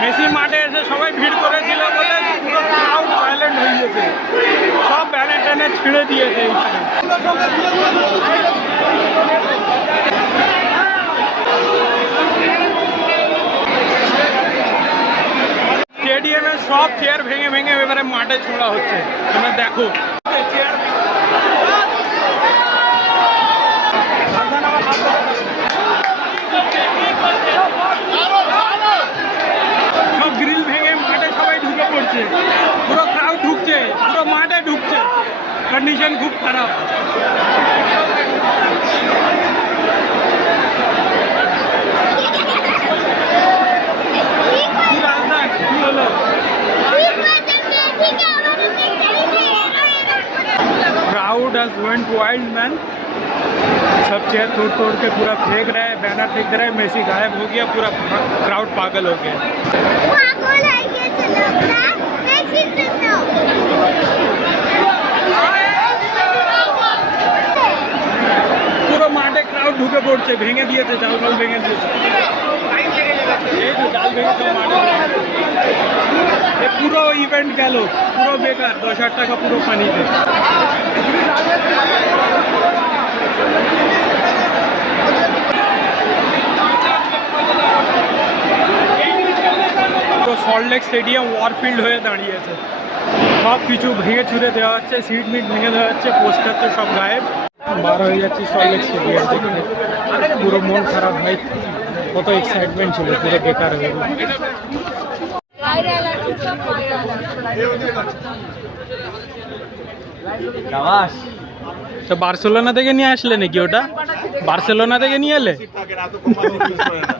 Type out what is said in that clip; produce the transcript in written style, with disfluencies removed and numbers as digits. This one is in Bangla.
মেসি মাঠে এসে সবাই ভিড় করেছিল বলে পুরো ক্রাউড সাইলেন্ট হয়ে গেছে, সব ব্যানার ট্যানার ছিঁড়ে দিয়েছে এইখানে। স্টেডিয়ামের সব চেয়ার ভেঙে ভেঙে এবারে মাঠে ছোড়া হচ্ছে, তোমরা দেখো চেয়ার সব গ্রিল ভেঙে মাঠে সবাই ঢুকে পড়ছে, পুরো ক্রাউড ঢুকছে, পুরো মাঠে ঢুকছে, কন্ডিশন খুব খারাপ। Crowd has went wild man, सब चेयर तोड़ तोड़ के पूरा फेंक रहे हैं, बैनर फेंक रहे हैं, मेसी गायब हो गया, पूरा क्राउड पागल हो गया। পুরো মাঠে ক্রাউড ঢুকে পড়ছে, ভেঙে দিয়েছে, জাল ফাল ভেঙে দিয়েছে, এই তো জাল ভেঙে সব মাঠে পুরো ইভেন্ট গেল, পুরো বেকার, 10,000 টাকা পুরো পানিতে। তো সল্টলেক স্টেডিয়াম ওয়ারফিল্ড হয়ে দাঁড়িয়েছে, সব কিছু ভেঙে চুরে দেওয়া হচ্ছে, সিট মিট ভেঙে দেওয়া হচ্ছে, পোস্টার তো সব গায়েব। বার হয়ে যাচ্ছি সল্টলেক স্টেডিয়াম দেখতে, পুরো মন খারাপ ভাই, কত এক্সাইটমেন্ট ছিল, পুরো বেকার হয়ে গেল। তো বার্সেলোনা থেকে নিয়ে আসলে নাকি ওটা? বার্সেলোনা থেকে নিয়ে এলে?